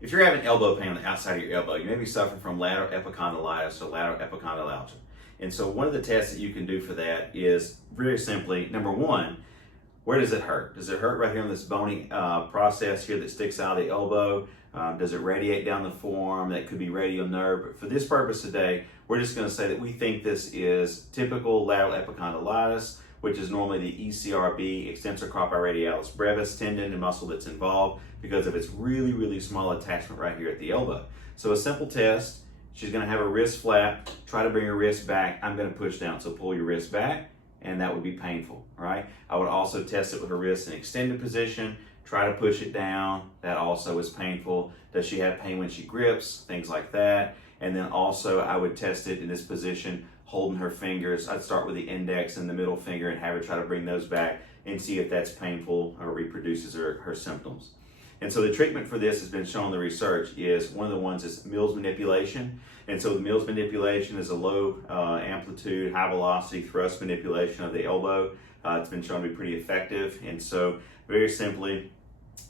if you're having elbow pain on the outside of your elbow, you may be suffering from lateral epicondylitis or lateral epicondylalgia. And so one of the tests that you can do for that is very simply, number one, where does it hurt? Does it hurt right here on this bony process here that sticks out of the elbow? Does it radiate down the forearm? That could be radial nerve. But for this purpose today, we're just going to say that we think this is typical lateral epicondylitis, which is normally the ECRB, extensor carpi radialis brevis tendon and muscle that's involved because of its really, really small attachment right here at the elbow. So a simple test, she's going to have her wrist flap, try to bring her wrist back. I'm going to push down, so pull your wrist back, and that would be painful, right? I would also test it with her wrist in extended position, try to push it down, that also is painful. Does she have pain when she grips? Things like that. And then also I would test it in this position, holding her fingers. I'd start with the index and the middle finger and have her try to bring those back and see if that's painful or reproduces her symptoms. And so the treatment for this has been shown in the research is, one of the ones is Mills manipulation. And so the Mills manipulation is a low amplitude, high velocity thrust manipulation of the elbow. It's been shown to be pretty effective. And so very simply,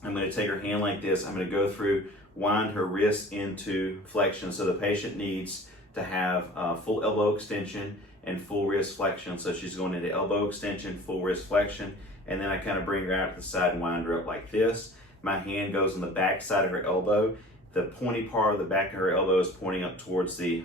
I'm going to take her hand like this. I'm going to go through, wind her wrist into flexion. So the patient needs to have full elbow extension and full wrist flexion. So she's going into elbow extension, full wrist flexion, and then I kind of bring her out to the side and wind her up like this. My hand goes on the back side of her elbow. The pointy part of the back of her elbow is pointing up towards the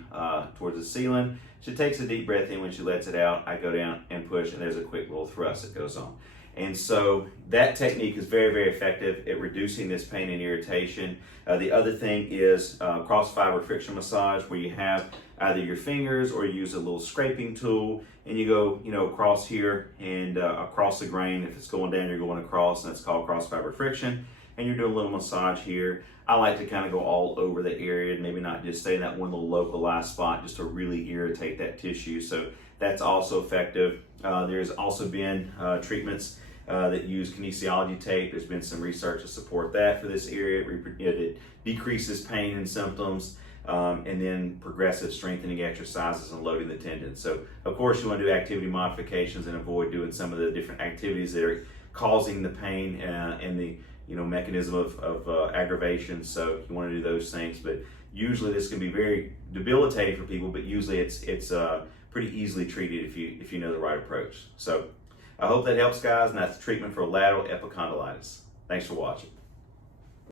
ceiling. She takes a deep breath in. When she lets it out, I go down and push, and there's a quick little thrust that goes on. And so that technique is very, very effective at reducing this pain and irritation. The other thing is cross fiber friction massage, where you have either your fingers or you use a little scraping tool, and you go, across here and across the grain. If it's going down, you're going across, and that's called cross fiber friction. And you're doing a little massage here. I like to kind of go all over the area, maybe not just stay in that one little localized spot, just to really irritate that tissue. So that's also effective. There's also been treatments that use kinesiology tape. There's been some research to support that for this area. It decreases pain and symptoms, and then progressive strengthening exercises and loading the tendons. So of course you want to do activity modifications and avoid doing some of the different activities that are causing the pain and the mechanism of aggravation. So you want to do those things, but usually this can be very debilitating for people, but usually it's pretty easily treated if you know the right approach. So I hope that helps, guys, and that's the treatment for lateral epicondylitis. Thanks for watching.